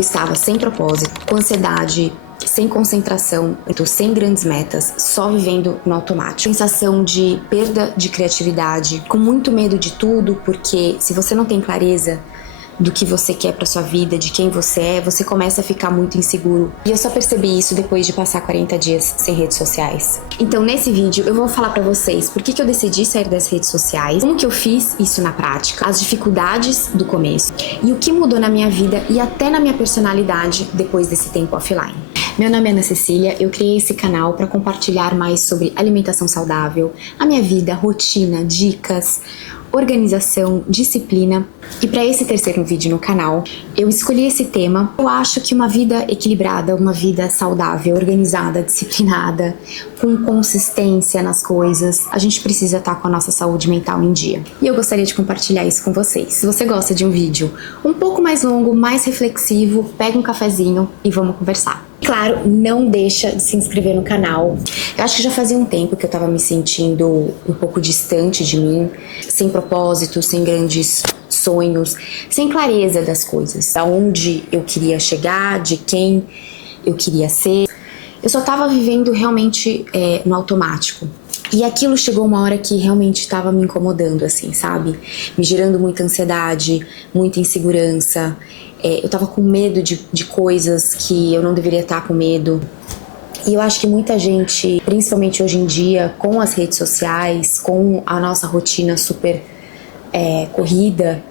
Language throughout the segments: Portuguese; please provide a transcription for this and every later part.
Eu estava sem propósito, com ansiedade, sem concentração, sem grandes metas, só vivendo no automático. Sensação de perda de criatividade, com muito medo de tudo, porque se você não tem clareza do que você quer pra sua vida, de quem você é, você começa a ficar muito inseguro. E eu só percebi isso depois de passar 40 dias sem redes sociais. Então nesse vídeo eu vou falar pra vocês por que eu decidi sair das redes sociais, como que eu fiz isso na prática, as dificuldades do começo e o que mudou na minha vida e até na minha personalidade depois desse tempo offline. Meu nome é Ana Cecília, eu criei esse canal para compartilhar mais sobre alimentação saudável, a minha vida, rotina, dicas, organização, disciplina. E para esse terceiro vídeo no canal, eu escolhi esse tema. Eu acho que uma vida equilibrada, uma vida saudável, organizada, disciplinada, com consistência nas coisas, a gente precisa estar com a nossa saúde mental em dia. E eu gostaria de compartilhar isso com vocês. Se você gosta de um vídeo um pouco mais longo, mais reflexivo, pega um cafezinho e vamos conversar. Claro, não deixa de se inscrever no canal. Eu acho que já fazia um tempo que eu tava me sentindo um pouco distante de mim, sem propósito, sem grandes sonhos, sem clareza das coisas, aonde eu queria chegar, de quem eu queria ser. Eu só tava vivendo realmente no automático. E aquilo chegou uma hora que realmente estava me incomodando, assim, sabe? Me gerando muita ansiedade, muita insegurança. Eu tava com medo de coisas que eu não deveria estar com medo. E eu acho que muita gente, principalmente hoje em dia, com as redes sociais, com a nossa rotina super corrida,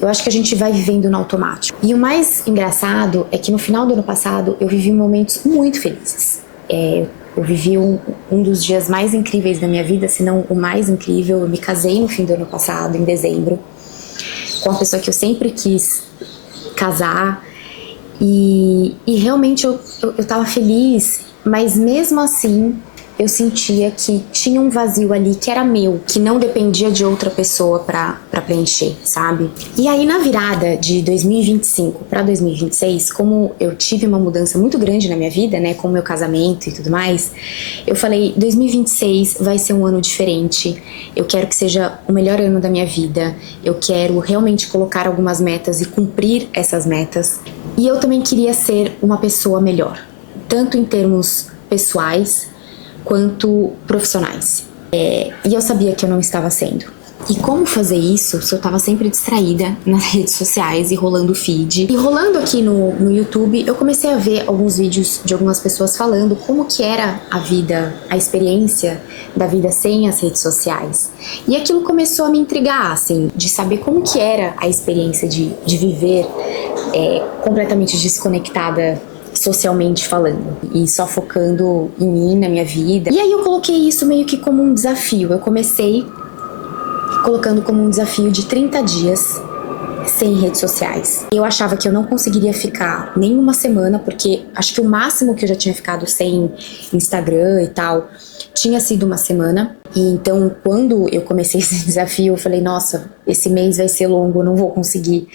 eu acho que a gente vai vivendo no automático. E o mais engraçado é que no final do ano passado eu vivi momentos muito felizes. Eu vivi um dos dias mais incríveis da minha vida, se não o mais incrível. Eu me casei no fim do ano passado, em dezembro, com a pessoa que eu sempre quis casar. E realmente eu tava feliz, mas mesmo assim eu sentia que tinha um vazio ali que era meu, que não dependia de outra pessoa pra preencher, sabe? E aí na virada de 2025 pra 2026, como eu tive uma mudança muito grande na minha vida, né, com o meu casamento e tudo mais, eu falei, 2026 vai ser um ano diferente, eu quero que seja o melhor ano da minha vida, eu quero realmente colocar algumas metas e cumprir essas metas. E eu também queria ser uma pessoa melhor, tanto em termos pessoais quanto profissionais. E eu sabia que eu não estava sendo. E como fazer isso se eu estava sempre distraída nas redes sociais e rolando feed? E rolando aqui no YouTube, eu comecei a ver alguns vídeos de algumas pessoas falando como que era a vida, a experiência da vida sem as redes sociais. E aquilo começou a me intrigar, assim, de saber como que era a experiência de viver completamente desconectada socialmente falando, e só focando em mim, na minha vida. E aí eu coloquei isso meio que como um desafio. Eu comecei colocando como um desafio de 30 dias sem redes sociais. Eu achava que eu não conseguiria ficar nem uma semana, porque acho que o máximo que eu já tinha ficado sem Instagram e tal tinha sido uma semana. E então, quando eu comecei esse desafio, eu falei, nossa, esse mês vai ser longo, eu não vou conseguir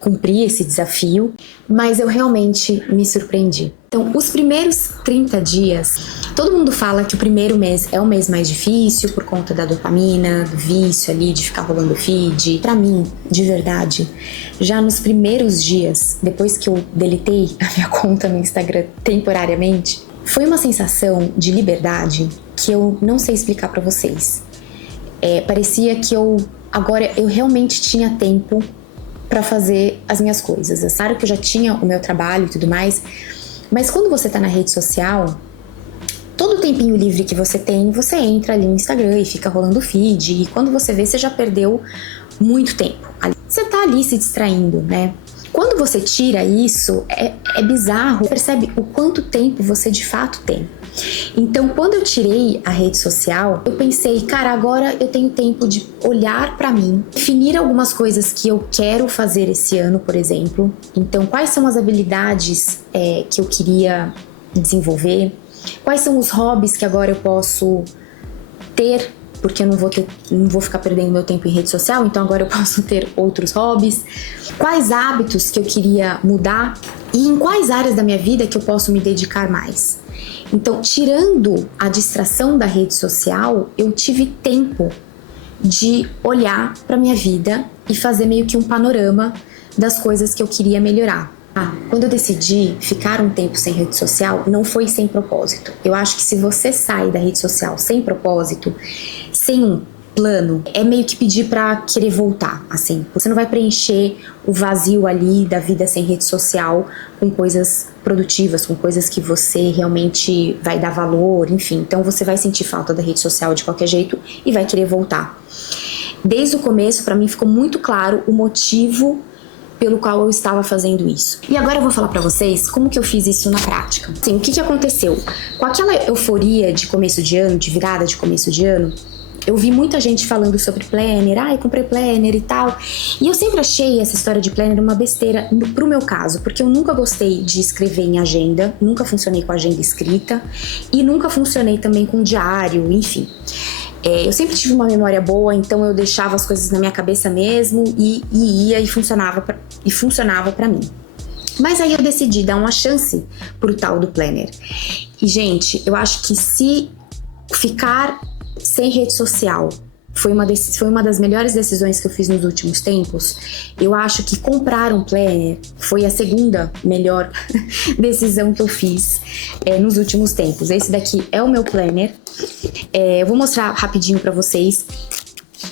cumprir esse desafio. Mas eu realmente me surpreendi. Então, os primeiros 30 dias, todo mundo fala que o primeiro mês é o mês mais difícil por conta da dopamina, do vício ali, de ficar rolando feed. Pra mim, de verdade, já nos primeiros dias, depois que eu deletei a minha conta no Instagram temporariamente, foi uma sensação de liberdade que eu não sei explicar pra vocês. Parecia que agora eu realmente tinha tempo pra fazer as minhas coisas. Claro que eu já tinha o meu trabalho e tudo mais, mas quando você tá na rede social, todo o tempinho livre que você tem, você entra ali no Instagram e fica rolando feed, e quando você vê, você já perdeu muito tempo. Você tá ali se distraindo, né? Quando você tira isso, é bizarro, você percebe o quanto tempo você de fato tem. Então, quando eu tirei a rede social, eu pensei, cara, agora eu tenho tempo de olhar pra mim, definir algumas coisas que eu quero fazer esse ano, por exemplo. Então, quais são as habilidades que eu queria desenvolver? Quais são os hobbies que agora eu posso ter, porque eu não vou ficar perdendo meu tempo em rede social, então agora eu posso ter outros hobbies. Quais hábitos que eu queria mudar e em quais áreas da minha vida que eu posso me dedicar mais. Então, tirando a distração da rede social, eu tive tempo de olhar para minha vida e fazer meio que um panorama das coisas que eu queria melhorar. Quando eu decidi ficar um tempo sem rede social, não foi sem propósito. Eu acho que se você sai da rede social sem propósito, sem um plano, é meio que pedir pra querer voltar, assim. Você não vai preencher o vazio ali da vida sem rede social com coisas produtivas, com coisas que você realmente vai dar valor, enfim. Então você vai sentir falta da rede social de qualquer jeito e vai querer voltar. Desde o começo, pra mim, ficou muito claro o motivo pelo qual eu estava fazendo isso. E agora eu vou falar pra vocês como que eu fiz isso na prática. Assim, o que aconteceu? Com aquela euforia de começo de ano, de virada de começo de ano, eu vi muita gente falando sobre planner, eu comprei planner e tal. E eu sempre achei essa história de planner uma besteira pro meu caso, porque eu nunca gostei de escrever em agenda, nunca funcionei com agenda escrita e nunca funcionei também com diário, enfim. Eu sempre tive uma memória boa, então eu deixava as coisas na minha cabeça mesmo e ia e funcionava pra mim. Mas aí eu decidi dar uma chance pro tal do planner. E, gente, eu acho que se ficar sem rede social foi uma das melhores decisões que eu fiz nos últimos tempos, eu acho que comprar um planner foi a segunda melhor decisão que eu fiz nos últimos tempos. Esse daqui é o meu planner. Eu vou mostrar rapidinho pra vocês.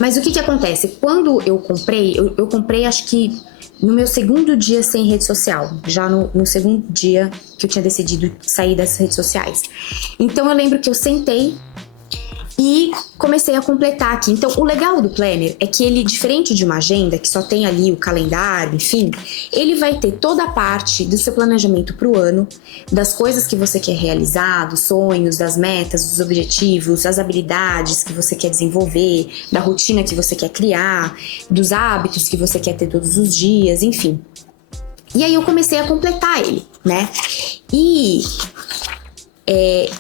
Mas o que acontece? Quando eu comprei acho que no meu segundo dia sem rede social, já no segundo dia que eu tinha decidido sair das redes sociais. Então eu lembro que eu sentei e comecei a completar aqui. Então, o legal do planner é que ele, diferente de uma agenda, que só tem ali o calendário, enfim, ele vai ter toda a parte do seu planejamento para o ano, das coisas que você quer realizar, dos sonhos, das metas, dos objetivos, das habilidades que você quer desenvolver, da rotina que você quer criar, dos hábitos que você quer ter todos os dias, enfim. E aí eu comecei a completar ele, né? E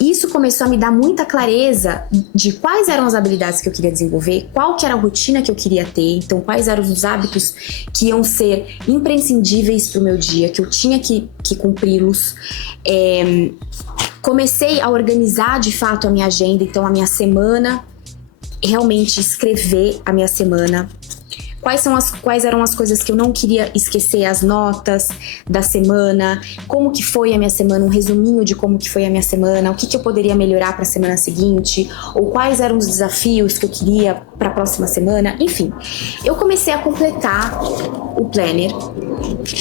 isso começou a me dar muita clareza de quais eram as habilidades que eu queria desenvolver, qual que era a rotina que eu queria ter, então quais eram os hábitos que iam ser imprescindíveis para o meu dia, que eu tinha que cumpri-los. Comecei a organizar de fato a minha agenda, então a minha semana, realmente escrever a minha semana. Quais eram as coisas que eu não queria esquecer, as notas da semana, como que foi a minha semana, um resuminho de como que foi a minha semana, o que eu poderia melhorar para a semana seguinte, ou quais eram os desafios que eu queria para a próxima semana, enfim. Eu comecei a completar o planner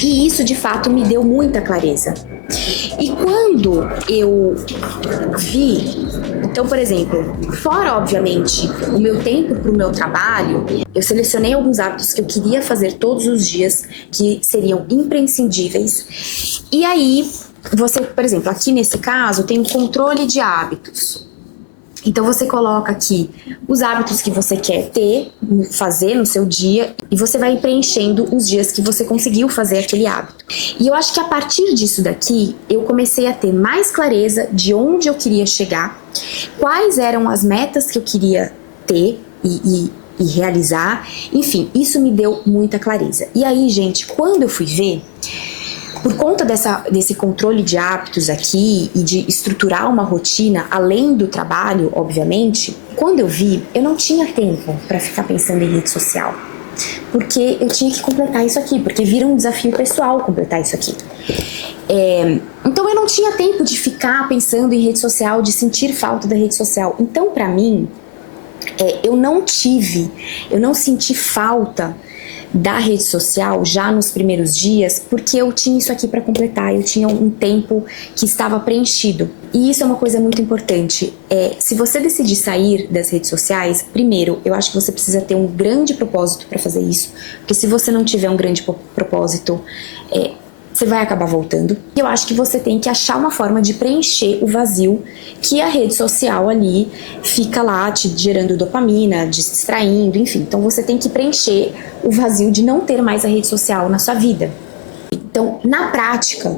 e isso de fato me deu muita clareza. E quando eu vi, então, por exemplo, fora obviamente o meu tempo para o meu trabalho, eu selecionei alguns hábitos que eu queria fazer todos os dias, que seriam imprescindíveis. E aí, você, por exemplo, aqui nesse caso, tem o controle de hábitos. Então você coloca aqui os hábitos que você quer fazer no seu dia e você vai preenchendo os dias que você conseguiu fazer aquele hábito. E eu acho que a partir disso daqui, eu comecei a ter mais clareza de onde eu queria chegar, quais eram as metas que eu queria ter e realizar. Enfim, isso me deu muita clareza. E aí, gente, quando eu fui ver, por conta desse controle de hábitos aqui e de estruturar uma rotina além do trabalho, obviamente, quando eu vi, eu não tinha tempo para ficar pensando em rede social. Porque eu tinha que completar isso aqui, porque vira um desafio pessoal completar isso aqui. Então eu não tinha tempo de ficar pensando em rede social, de sentir falta da rede social. Então, para mim, eu não senti falta da rede social já nos primeiros dias, porque eu tinha isso aqui para completar, eu tinha um tempo que estava preenchido. E isso é uma coisa muito importante. Se você decidir sair das redes sociais, primeiro, eu acho que você precisa ter um grande propósito para fazer isso, porque se você não tiver um grande propósito, você vai acabar voltando. E eu acho que você tem que achar uma forma de preencher o vazio que a rede social ali fica lá te gerando dopamina, distraindo, enfim. Então você tem que preencher o vazio de não ter mais a rede social na sua vida. Então, na prática,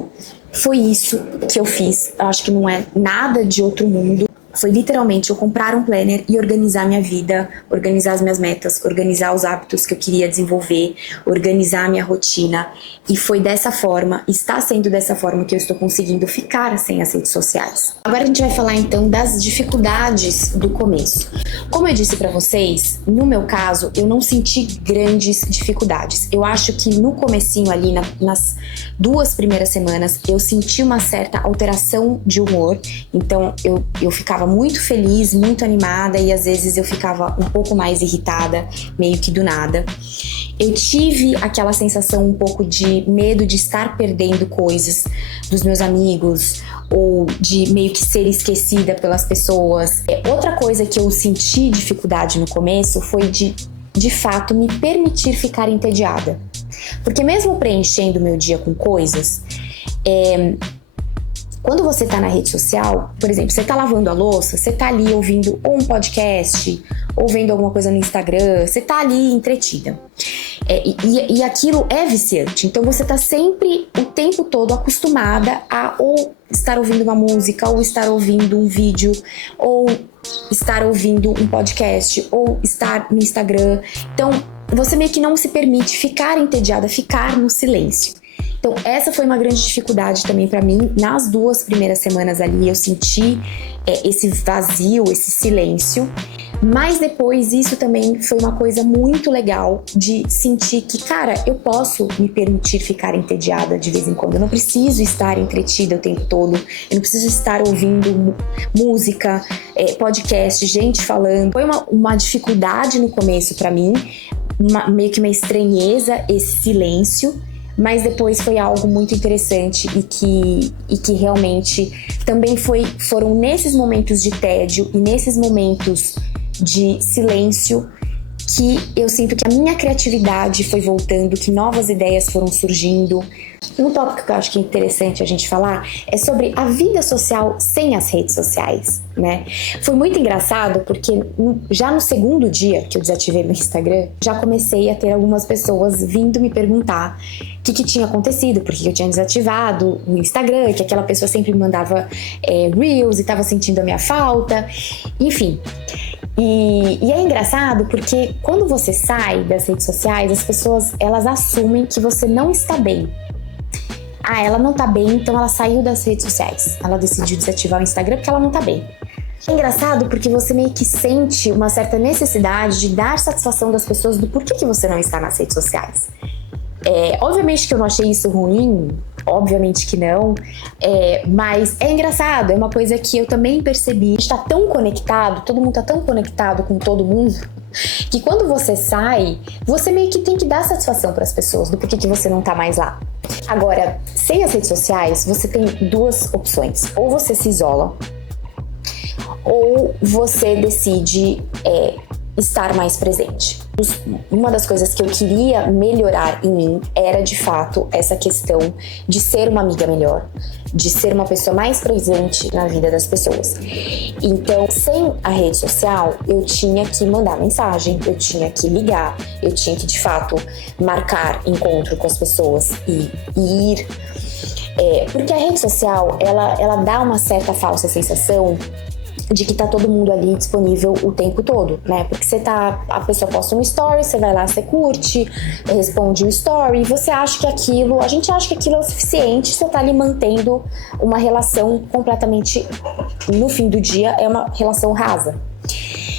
foi isso que eu fiz. Eu acho que não é nada de outro mundo. foi literalmente eu comprar um planner e organizar minha vida, organizar as minhas metas, organizar os hábitos que eu queria desenvolver, organizar a minha rotina. E foi dessa forma, está sendo dessa forma que eu estou conseguindo ficar sem as redes sociais. Agora a gente vai falar então das dificuldades do começo. Como eu disse pra vocês, no meu caso, eu não senti grandes dificuldades. Eu acho que no comecinho ali, nas 2 primeiras semanas, eu senti uma certa alteração de humor. Então eu ficava muito feliz, muito animada e às vezes eu ficava um pouco mais irritada, meio que do nada. Eu tive aquela sensação um pouco de medo de estar perdendo coisas dos meus amigos ou de meio que ser esquecida pelas pessoas. Outra coisa que eu senti dificuldade no começo foi de fato me permitir ficar entediada. Porque mesmo preenchendo o meu dia com coisas, quando você tá na rede social, por exemplo, você tá lavando a louça, você tá ali ouvindo ou um podcast, ou vendo alguma coisa no Instagram, você tá ali entretida. E aquilo é viciante, então você tá sempre, o tempo todo, acostumada a ou estar ouvindo uma música, ou estar ouvindo um vídeo, ou estar ouvindo um podcast, ou estar no Instagram. Então, você meio que não se permite ficar entediada, ficar no silêncio. Então, essa foi uma grande dificuldade também pra mim. Nas 2 primeiras semanas ali, eu senti esse vazio, esse silêncio. Mas depois, isso também foi uma coisa muito legal de sentir que, cara, eu posso me permitir ficar entediada de vez em quando. Eu não preciso estar entretida o tempo todo. Eu não preciso estar ouvindo música, podcast, gente falando. Foi uma dificuldade no começo pra mim, meio que uma estranheza, esse silêncio. Mas depois foi algo muito interessante e que realmente também foram nesses momentos de tédio e nesses momentos de silêncio que eu sinto que a minha criatividade foi voltando, que novas ideias foram surgindo. Um tópico que eu acho que é interessante a gente falar é sobre a vida social sem as redes sociais, né? Foi muito engraçado porque já no segundo dia que eu desativei meu Instagram, já comecei a ter algumas pessoas vindo me perguntar o que tinha acontecido, porque eu tinha desativado o Instagram, que aquela pessoa sempre me mandava Reels e estava sentindo a minha falta, enfim. E é engraçado porque quando você sai das redes sociais, as pessoas, elas assumem que você não está bem. Ah, ela não tá bem, então ela saiu das redes sociais. Ela decidiu desativar o Instagram porque ela não tá bem. É engraçado porque você meio que sente uma certa necessidade de dar satisfação das pessoas do porquê que você não está nas redes sociais. Obviamente que eu não achei isso ruim, obviamente que não, mas é engraçado, é uma coisa que eu também percebi. A gente tá tão conectado, todo mundo tá tão conectado com todo mundo, que quando você sai, você meio que tem que dar satisfação para as pessoas do porquê que você não tá mais lá. Agora, sem as redes sociais, você tem 2 opções. Ou você se isola, ou você decide estar mais presente. Uma das coisas que eu queria melhorar em mim era, de fato, essa questão de ser uma amiga melhor, de ser uma pessoa mais presente na vida das pessoas. Então, sem a rede social, eu tinha que mandar mensagem, eu tinha que ligar, eu tinha que, de fato, marcar encontro com as pessoas e ir. Porque a rede social, ela dá uma certa falsa sensação de que tá todo mundo ali disponível o tempo todo, né? Porque a pessoa posta um story, você vai lá, você curte, responde o story, e você acha que a gente acha que aquilo é o suficiente, você tá ali mantendo uma relação completamente, no fim do dia, é uma relação rasa.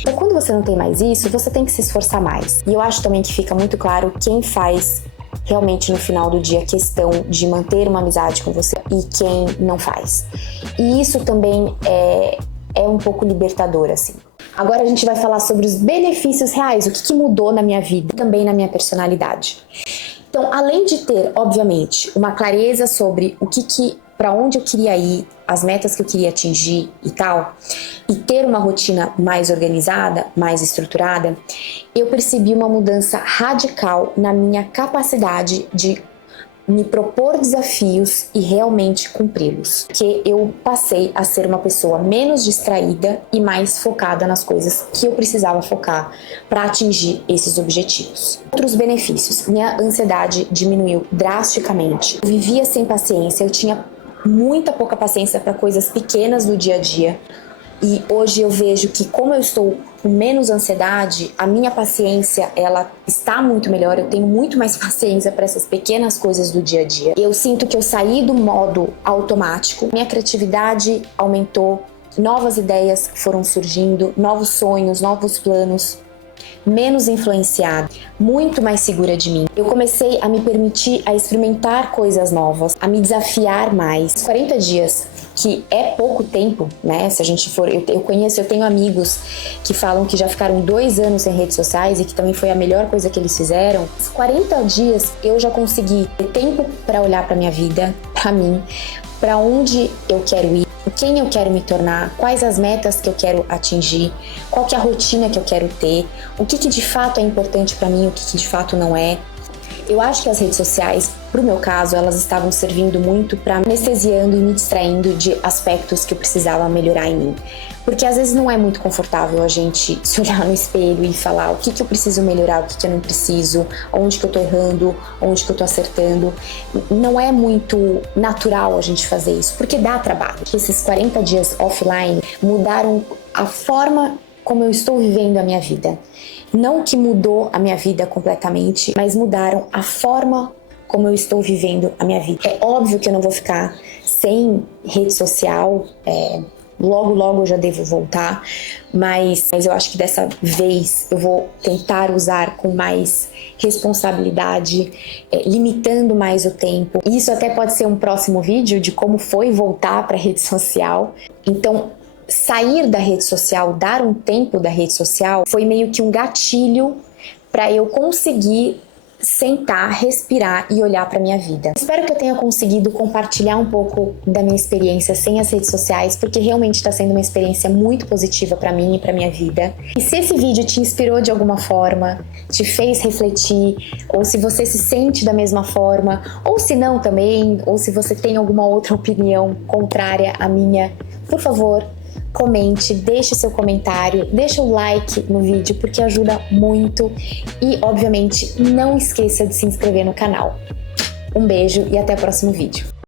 Então, quando você não tem mais isso, você tem que se esforçar mais. E eu acho também que fica muito claro quem faz realmente no final do dia a questão de manter uma amizade com você e quem não faz. E isso também é um pouco libertador, assim. Agora a gente vai falar sobre os benefícios reais, o que mudou na minha vida e também na minha personalidade. Então, além de ter, obviamente, uma clareza sobre para onde eu queria ir, as metas que eu queria atingir e tal, e ter uma rotina mais organizada, mais estruturada, eu percebi uma mudança radical na minha capacidade de me propor desafios e realmente cumpri-los. Que eu passei a ser uma pessoa menos distraída e mais focada nas coisas que eu precisava focar para atingir esses objetivos. Outros benefícios: minha ansiedade diminuiu drasticamente. Eu vivia sem paciência, eu tinha pouca paciência para coisas pequenas do dia a dia. E hoje eu vejo que, como eu estou com menos ansiedade, a minha paciência, ela está muito melhor. Eu tenho muito mais paciência para essas pequenas coisas do dia a dia. Eu sinto que eu saí do modo automático, minha criatividade aumentou, novas ideias foram surgindo, novos sonhos, novos planos, menos influenciada, muito mais segura de mim. Eu comecei a me permitir a experimentar coisas novas, a me desafiar mais. 40 dias, que é pouco tempo, né? Se a gente for... Eu tenho amigos que falam que já ficaram 2 anos sem redes sociais e que também foi a melhor coisa que eles fizeram. 40 dias eu já consegui ter tempo para olhar para minha vida, para mim, para onde eu quero ir, quem eu quero me tornar, quais as metas que eu quero atingir, qual que é a rotina que eu quero ter, o que de fato é importante para mim, o que de fato não é. Eu acho que as redes sociais, pro meu caso, elas estavam servindo muito para anestesiando e me distraindo de aspectos que eu precisava melhorar em mim. Porque às vezes não é muito confortável a gente se olhar no espelho e falar o que eu preciso melhorar, o que eu não preciso, onde que eu tô errando, onde que eu tô acertando. Não é muito natural a gente fazer isso, porque dá trabalho. Esses 40 dias offline mudaram a forma como eu estou vivendo a minha vida. Não que mudou a minha vida completamente, mas mudaram a forma como eu estou vivendo a minha vida. É óbvio que eu não vou ficar sem rede social, logo eu já devo voltar, mas eu acho que dessa vez eu vou tentar usar com mais responsabilidade, limitando mais o tempo. Isso até pode ser um próximo vídeo de como foi voltar para a rede social. Então, sair da rede social, dar um tempo da rede social, foi meio que um gatilho para eu conseguir sentar, respirar e olhar para minha vida. Espero que eu tenha conseguido compartilhar um pouco da minha experiência sem as redes sociais, porque realmente está sendo uma experiência muito positiva para mim e para minha vida. E se esse vídeo te inspirou de alguma forma, te fez refletir, ou se você se sente da mesma forma, ou se não também, ou se você tem alguma outra opinião contrária à minha, por favor, comente, deixe seu comentário, deixe o like no vídeo porque ajuda muito e, obviamente, não esqueça de se inscrever no canal. Um beijo e até o próximo vídeo.